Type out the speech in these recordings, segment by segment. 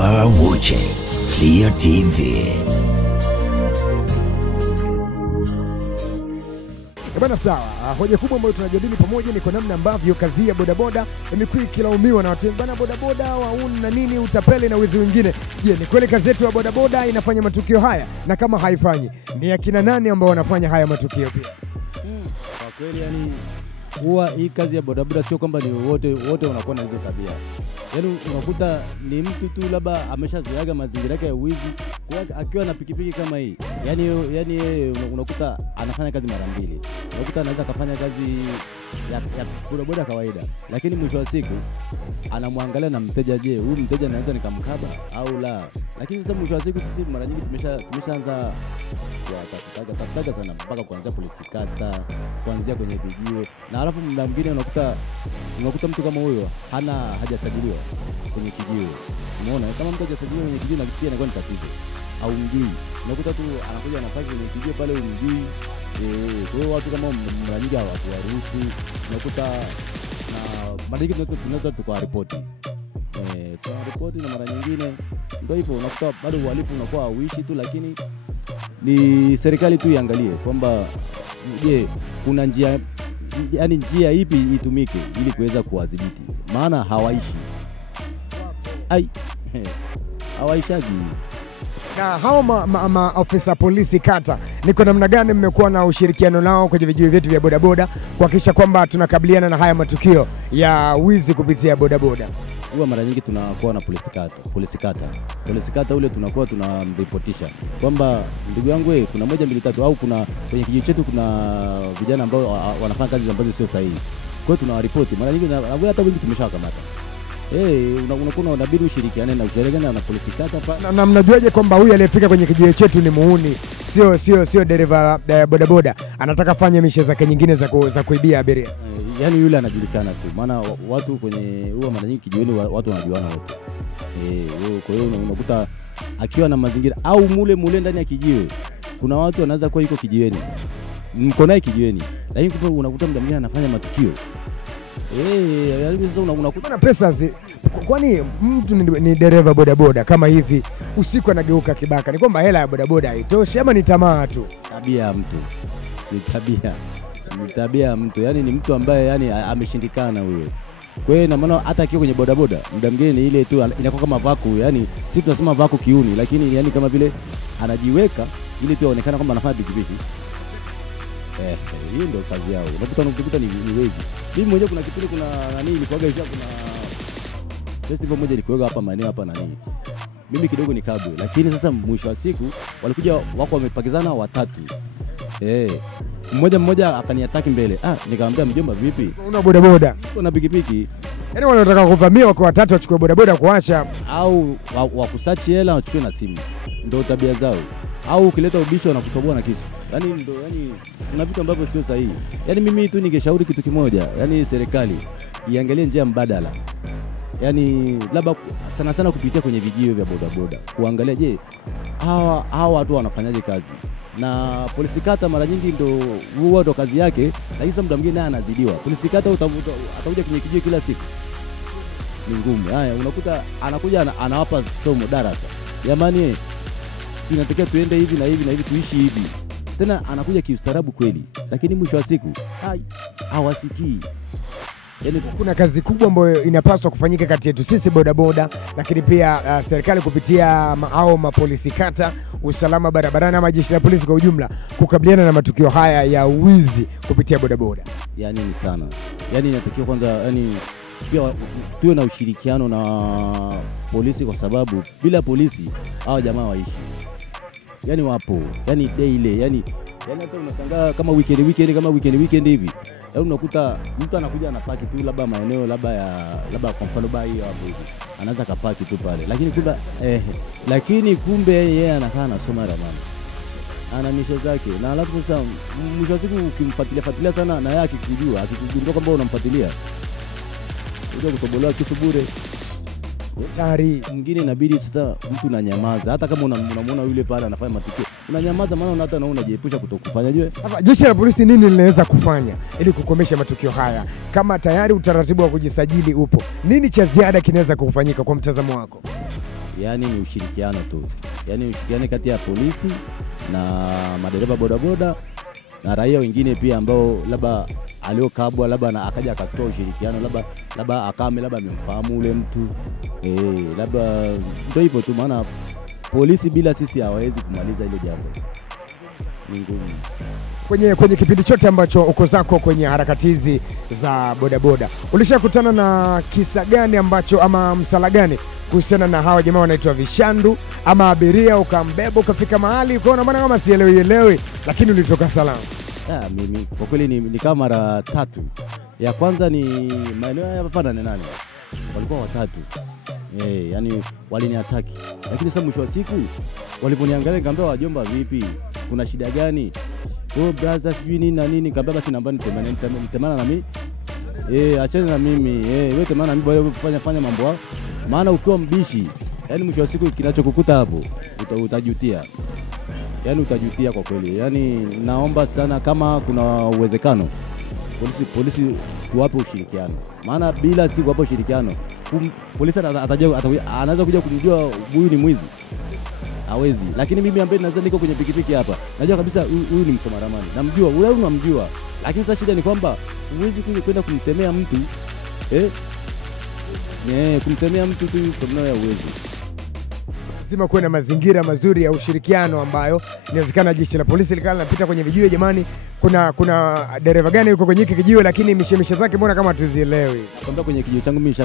You are watching Clear TV. Bana sawa, hoja kubwa ambayo tunajadili pamoja ni kwa namna ambavyo kazi ya bodaboda imekuwa ikilaumiwa na watu wengi. Bana bodaboda wauni na nini, utapeli na wizi wengine. Je, ni kweli kazi yetu ya bodaboda inafanya matukio haya? Na kama haifanyi, ni akina nani ambao wanafanya haya matukio pia? Kwa kweli yani huwa hii kazi ya bodaboda sio kwamba ni wote wanakuwa na hizo tabia. Yaani unakuta ni mtu tu labda ameshazoea mazingira yake ya wizi, kwa akiwa na pikipiki kama hii. Yaani unakuta anafanya kazi mara mbili. Unakuta anaweza kufanya kazi ya bodaboda kawaida, lakini mwisho wa siku anamwangalia na mteja, je, huyu mteja anaweza nikamkaba au la. Lakini sasa mwisho wa siku sisi mara nyingi tumeshaanza kutaga sana mpaka kuanzia polisi kata, kuanzia kwenye vijiwe. Na alafu muda mwingine unakuta mtu kama huyo hajasajiliwa kwenye kijiwe. Umeona, kama mtu hajasajiliwa kwenye kijiwe na pia inakuwa ni tatizo. Au mjui. Unakuta tu anakuja anafanya kwenye kijiwe pale umjui. Kwa hiyo watu kama mara nyingi hawaruhusu. Unakuta na mara nyingi tunaweza tukaripoti. Tunaripoti na mara nyingine ndio hivyo, unakuta bado uhalifu unakuwa hauishi tu, lakini ni serikali tu iangalie kwamba je, kuna njia ipi itumike ili kuweza kuwadhibiti, maana hawaishi. Hawaishaji. Na hao maafisa polisi kata, ni kwa namna gani mmekuwa na ushirikiano nao kwenye vijiwe vyetu vya bodaboda kuhakikisha kwamba tunakabiliana na haya matukio ya wizi kupitia bodaboda? Huwa mara nyingi tunakuwa na polisi kata ule tunakuwa tunamripotisha kwamba ndugu yangu kuna 1 2 3 au kuna kwenye kijiji chetu kuna vijana ambao wanafanya kazi ambazo sio sahihi. Kwa hiyo tunawaripoti mara nyingi, na hata wengi tumeshawakamata. Unakuwa unabidi ushirikiane na polisi kata. Na mnajuaje kwamba huyu aliyefika kwenye kijiji chetu ni muhuni, sio dereva bodaboda, anataka fanya mishe zake nyingine za kuibia abiria? Yaani yule anajulikana tu, maana watu kwenye huwa mara nyingi kijiweni watu wanajuana wote. Kwa hiyo unakuta akiwa na mazingira au mule ndani ya kijiwe, kuna watu wanaweza kuwa yuko kijiweni, mko naye kijiweni, lakini unakuta muda mwingine anafanya matukio. Yaani sasa unakuta na pesa kwani mtu ni dereva bodaboda kama hivi usiku anageuka kibaka, ni kwamba hela ya bodaboda haitoshi ama ni tamaa tu? Tabia ya mtu. Ni tabia ya mtu. Yaani ni mtu ambaye yani ameshindikana huyo. Kwa hiyo na maana hata akiwa kwenye bodaboda muda mwingine ni ile tu inakuwa kama vaku, yani sisi tunasema vaku kiuni, lakini yani kama vile anajiweka ili tu aonekane kwamba anafanya pikipiki. Hii ndio kazi yao. Unakuta ni wezi. Mimi mwenyewe kuna kipindi ilikuwaga kuna festival moja ilikuwa hapa maeneo hapa nani. Mimi kidogo ni kabwe, lakini sasa mwisho wa siku walikuja wako wamepakizana watatu. Mmoja akaniataki mbele. Nikamwambia mjomba vipi? Una bodaboda? Una pikipiki. Yaani wanataka kuvamia wako watatu wachukue bodaboda kuacha au wakusachi hela wachukue na simu. Ndio tabia zao. Au ukileta ubisho wanakutoboa na kisu. Yaani kuna vitu ambavyo sio sahihi. Yaani mimi tu ningeshauri kitu kimoja, yaani serikali iangalie njia mbadala. Yaani labda sana kupitia kwenye vijiwe vya bodaboda, kuangalia je, hawa watu wanafanyaje kazi. Na polisi kata mara nyingi ndo kazi yake, lakini muda mwingine naye anazidiwa. Polisi kata atakuja kwenye kijiwe kila siku, ni ngumu. Haya, unakuta anakuja anawapa somo darasa, jamani tunatakiwa tuende hivi na hivi na hivi, tuishi hivi. Tena anakuja kiustaarabu kweli, lakini mwisho wa siku hawasikii. Yaani kuna kazi kubwa ambayo inapaswa kufanyika kati yetu sisi bodaboda, lakini pia serikali kupitia mapolisi kata, usalama barabarani ama jeshi la polisi kwa ujumla, kukabiliana na matukio haya ya wizi kupitia bodaboda. Yaani ni sana. Yaani inatakiwa kwanza pia tuwe na ushirikiano na polisi, kwa sababu bila polisi hao jamaa waishi. Yaani wapo, yaani daily, yaani hata unashangaa kama weekend hivi. Yaani unakuta mtu anakuja anapaki tu labda maeneo labda kwa mfano bai hapo hivi. Anaanza kapaki tu pale. Lakini kumbe yeye anakaa anasoma ramani. Ana mishe zake. Na alafu sasa mwisho wa siku ukimfuatilia sana na yeye akikugundua kwamba unamfuatilia, unajua kutobolewa kitu bure. Tayari mwingine inabidi sasa mtu unanyamaza, hata kama unamuona yule pale anafanya matukio unanyamaza, maana hata unajiepusha kutokufanya. Je, sasa jeshi la polisi nini linaweza kufanya ili kukomesha matukio haya? Kama tayari utaratibu wa kujisajili upo, nini cha ziada kinaweza kufanyika kwa mtazamo wako? yani ni ushirikiano tu. Yani ushirikiano kati ya polisi na madereva bodaboda na raia wengine pia ambao labda aliokabwa labda na akaja akatoa ushirikiano labda akame labda amemfahamu ule mtu. Labda ndio hivyo tu, maana polisi bila sisi hawawezi kumaliza ile jambo. Ni ngumu. Kwenye kipindi chote ambacho uko zako kwenye harakati hizi za bodaboda, ulishakutana na kisa gani ambacho ama msala gani kuhusiana na hawa jamaa wanaitwa vishandu, ama abiria ukambeba ukafika mahali ukaona bwana kama sielewi lakini ulitoka salama? Mimi kwa kweli ni kama mara 3. Ya kwanza ni maeneo ya hapa na nani walikuwa 3. Yani waliniataki, lakini sasa mwisho wa siku waliponiangalia nikamwambia wajomba vipi, kuna shida gani? Brother sijui nini na nini. Nikamwambia basi namba nitemana na mimi, achana na mimi, wewe temana na mimi bwana, fanya mambo yako, maana ukiwa mbishi yani mwisho wa siku kinachokukuta hapo utajutia. Yani utajutia kwa kweli. Yani naomba sana kama kuna uwezekano polisi tuwape ushirikiano, maana bila si kuwapa ushirikiano polisi anaweza kuja kunijua huyu ni mwizi, hawezi. Lakini mimi ambaye naweza niko kwenye pikipiki hapa najua kabisa huyu ni msoma ramani, namjua ule unamjua. Lakini sasa shida ni kwamba huwezi kwenda kumsemea mtu kumsemea mtu tu kwa maana ya uwezo. Lazima kuwe na mazingira mazuri ya ushirikiano ambayo inawezekana jeshi la polisi likala linapita kwenye vijiwe. Jamani, kuna dereva gani yuko kwenye hiki kijiwe lakini mishemisha zake mbona kama tuzielewi? Nakwambia kwenye kijiwe changu mimi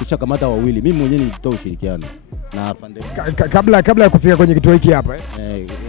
nishakamata wawili. Mimi mwenyewe nilitoa ushirikiano na afande kabla ya kufika kwenye kituo hiki hapa.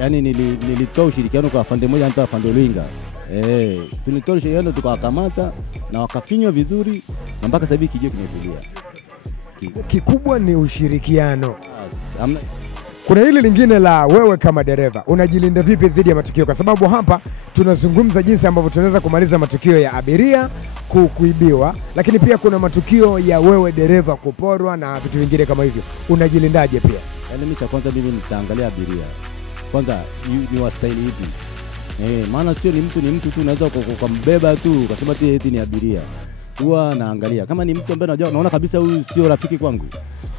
Yani nilitoa ushirikiano kwa afande mmoja anaitwa afande Luinga. Tulitoa ushirikiano tukawakamata na wakafinywa vizuri na mpaka sasa hivi kijiwe kimetulia. Kikubwa ni ushirikiano. Kuna hili lingine la wewe kama dereva, unajilinda vipi dhidi ya matukio? Kwa sababu hapa tunazungumza jinsi ambavyo tunaweza kumaliza matukio ya abiria kuibiwa, lakini pia kuna matukio ya wewe dereva kuporwa na vitu vingine kama hivyo. Unajilindaje pia? Yani mimi cha kwanza mimi nitaangalia abiria kwanza ni wa style hivi. Maana sio ni mtu tu unaweza kumbeba tu kwa sababu eti ni abiria. Huwa naangalia kama ni mtu ambaye najua naona kabisa huyu sio rafiki kwangu,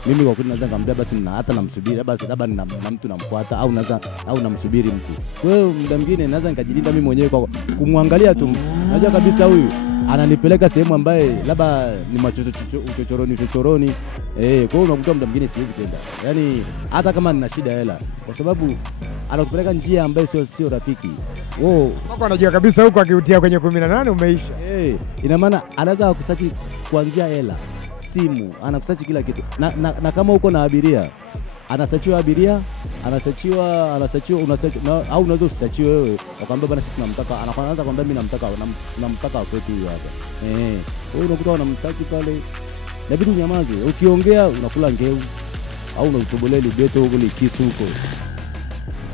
mimi kwa kweli naweza ngambia basi hata namsubiri, basi labda na mtu namfuata au namsubiri mtu. Kwa hiyo muda mwingine naweza nikajilinda mimi mwenyewe kwa kumwangalia tu. Najua kabisa huyu ananipeleka sehemu ambaye labda ni chochoroni. Kwa hiyo unakuta muda mwingine siwezi kwenda. Yani hata kama nina shida hela, kwa sababu anakupeleka njia ambayo sio rafiki. Wako anajua kabisa huko akiutia kwenye 18 umeisha. Ina maana anaweza kusachi kuanzia hela, simu, anakusachi kila kitu. Na kama uko na abiria, anasachiwa abiria, anasachiwa au unaweza usachiwe wewe. Wakamwambia bana sisi tunamtaka, anaanza kwambia mimi namtaka kwetu huyo hapa. Wewe unakuta unamsachi pale. Inabidi unyamaze. Ukiongea unakula ngeu au unatobolea libeto huko likisu huko.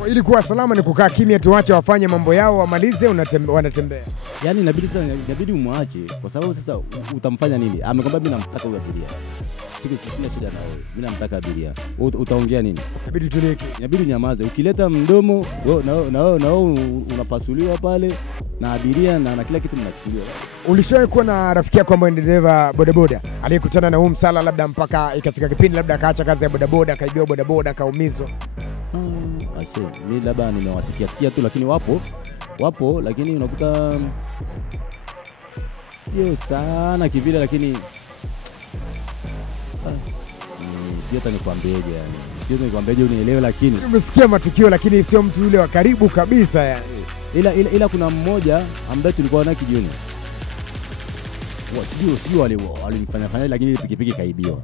Ili kuwa salama ni kukaa kimya, tuache wafanye mambo yao wamalize, wanatembea. Yani inabidi umwache, kwa sababu sasa utamfanya nini? Amekwambia mimi namtaka huyo abiria. Sina shida na wewe. Mimi namtaka abiria. Utaongea nini? Inabidi tuleke. Inabidi unyamaze. Ukileta mdomo na wewe unapasuliwa pale na abiria na kila kitu mnachukuliwa. Ulishawahi kuwa na rafiki yako ambaye ni dereva bodaboda aliyekutana na huu msala labda mpaka ikafika kipindi labda akaacha kazi ya bodaboda, akaibiwa bodaboda, akaumizwa? Mimi labda nimewasikia tu, lakini wapo lakini unakuta sio sana kivile, lakini sio hata nikwambieje yani. Sio nikwambieje unielewe, lakini umesikia matukio lakini sio mtu yule wa karibu kabisa yani. Ila kuna mmoja ambaye tulikuwa naye kijioni. Sio walimfanya lakini pikipiki kaibiwa.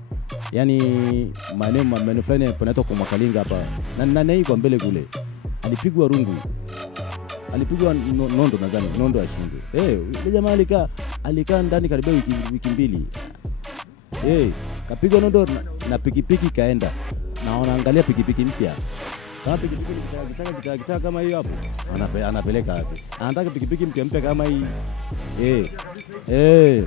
Yani maneno fulani panaitwa kwa Makalinga hapa. Na hii kwa mbele kule. Alipigwa rungu. Alipigwa nondo nadhani, nondo ya shingo. Yule jamaa alikaa ndani karibia wiki mbili. Kapigwa nondo na pikipiki kaenda. Na wanaangalia pikipiki mpya. Kama pikipiki kitaka kama hiyo hapo, anapeleka hapo. Anataka pikipiki mpya kama hii.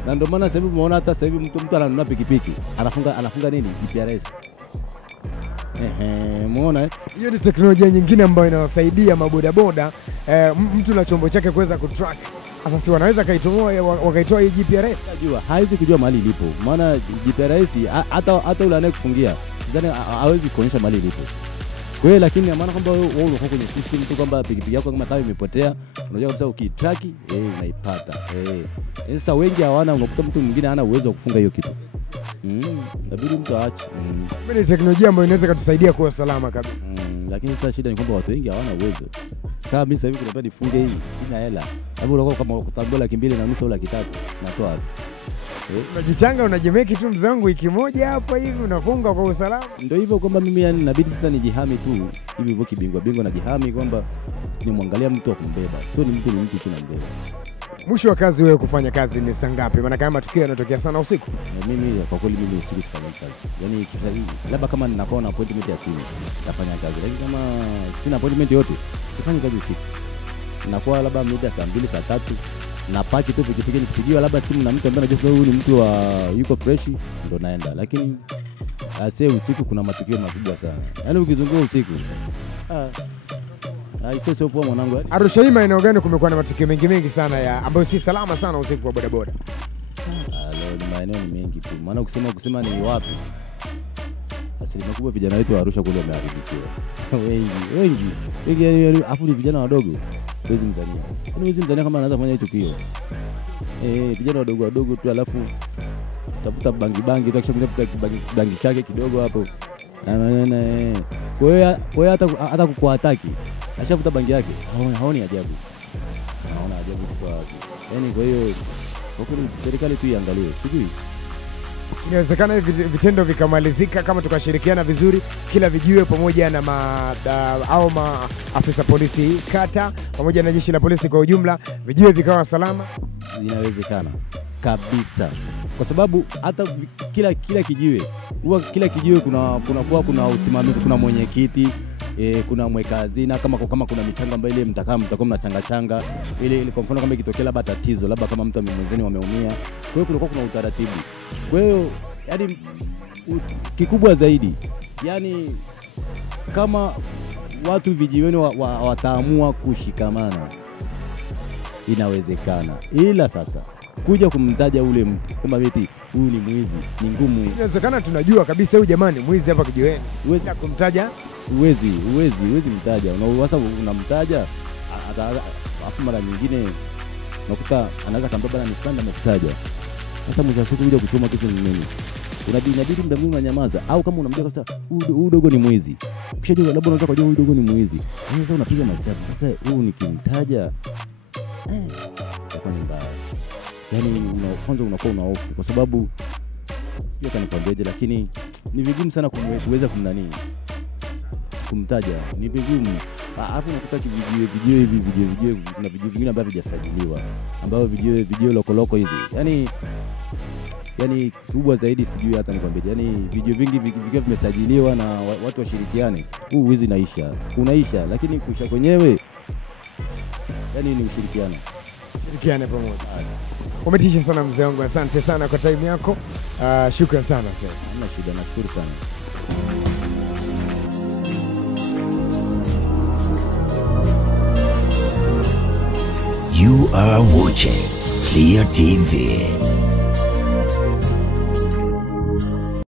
Na ndio maana sasa hivi umeona hata sasa hivi mtu ananunua pikipiki, anafunga nini? GPRS. Umeona hiyo ni teknolojia nyingine ambayo inawasaidia mabodaboda mtu na chombo chake kuweza kutrack. Sasa si wanaweza wakaitoa hii GPRS? Najua haizi kujua mahali ilipo. Maana GPRS hata yule anayekufungia sidhani hawezi kuonyesha mali ilipo. Kwa hiyo lakini maana kwamba wewe unakuwa kwenye system tu kwamba pikipiki yako kama kama imepotea, unajua kabisa ukitrack unaipata. Sasa wengi hawana, unakuta mtu mwingine hana uwezo wa kufunga hiyo kitu. Inabidi mtu aache. Ni teknolojia ambayo inaweza kutusaidia kuwa salama kabisa. Lakini sasa shida ni kwamba watu wengi hawana uwezo. Kama mimi sasa hivi kunapenda nifunge hii, sina hela. Hapo unakuwa kama ukitambua 2,200 au 3,000 natoa. Unajichanga, unajimeki tu mzangu wiki moja hapa hivi unafunga kwa usalama. Ndio hivyo kwamba mimi yani inabidi sasa nijihami tu hivi hivyo kibingwa najihami kwamba nimwangalia mtu wa kumbeba. Sio ni mtu tunambeba. Mwisho wa kazi wewe kufanya kazi ni saa ngapi? Maana kama matukio yanatokea sana usiku. Mimi kwa kweli mimi usiku sifanye kazi. Yaani labda kama ninakuwa na appointment ya simu nitafanya kazi. Lakini kama sina appointment yote sifanye kazi usiku. Ninakuwa labda mida saa 2 saa 3 na paki tu pikipiki nikipigiwa labda simu na mtu ambaye anajua huyu ni mtu wa yuko fresh ndo naenda. Lakini usiku kuna matukio makubwa sana. Yaani ukizunguka usiku sio poa mwanangu yani. Arusha hii maeneo gani kumekuwa na matukio mengi sana ya ambayo si salama sana usiku kwa bodaboda? Leo maeneo ni mengi tu. Maana kusema ni wapi? Asilimia kubwa vijana wetu wa Arusha kule wameharibikiwa. Wengi afu ni vijana wadogo. Wezi Mzania kama anaweza kufanya hicho tukio. Vijana wadogo tu alafu tafuta bangi tu akishakuta bangi chake kidogo hapo. Kwa hiyo hata kukuataki ashafuta bangi yake. Haoni ajabu. Haona ajabu kwa wapi. Yaani kwa hiyo kwa kweli serikali tu iangalie. Sijui. Inawezekana hivi vitendo vikamalizika kama tukashirikiana vizuri, kila vijiwe pamoja na afisa polisi kata pamoja na jeshi la polisi kwa ujumla, vijiwe vikawa salama. Inawezekana kabisa. Kwa sababu hata kila kijiwe, kila kijiwe kuna usimamizi, kuna mwenyekiti, kuna mweka hazina, kama kuna michanga ambayo ile mtakuwa mnachanga ile kwa mfano kama ikitokea labda tatizo, labda kama mtu mwenzeni wameumia. Kwa hiyo kuna utaratibu. Kwa hiyo yani kikubwa zaidi, yani kama watu vijiweni wataamua kushikamana inawezekana. Ila sasa kuja kumtaja ule mtu kama eti huyu ni mwizi ni ngumu. Inawezekana tunajua kabisa huyu jamani mwizi hapa kijiweni. Uwezi kumtaja? Uwezi mtaja. Sasa unamtaja afu mara nyingine unakuta anaweza kambia bana nifanda amekutaja. Sasa mwisho siku kuja kuchoma kitu ni nini? Inabidi muda mwingi unanyamaza, au kama unamjua sasa huyu dogo ni mwizi. Ukishajua labda unataka kujua huyu dogo ni mwizi. Sasa unapiga mahesabu. Sasa huyu nikimtaja kwa mbaya. Yaani kwanza unakuwa una hofu kwa sababu sio kanipangeje, lakini ni vigumu sana kuweza kumtaja. Ni vigumu. Hapo unakuta video kuna video vingine ambavyo havijasajiliwa, ambao video loko hizi. Yaani kubwa zaidi sijui hata nikwambie. Yaani video vingi vikiwa vimesajiliwa na watu washirikiane, huu wizi unaisha, lakini kuisha kwenyewe yaani ni ushirikiano. Shirikiane pamoja. Umetisha sana mzee wangu, asante sana kwa time yako. Shukrani sana sasa. Hamna shida, nashukuru sana. You are watching Clear TV.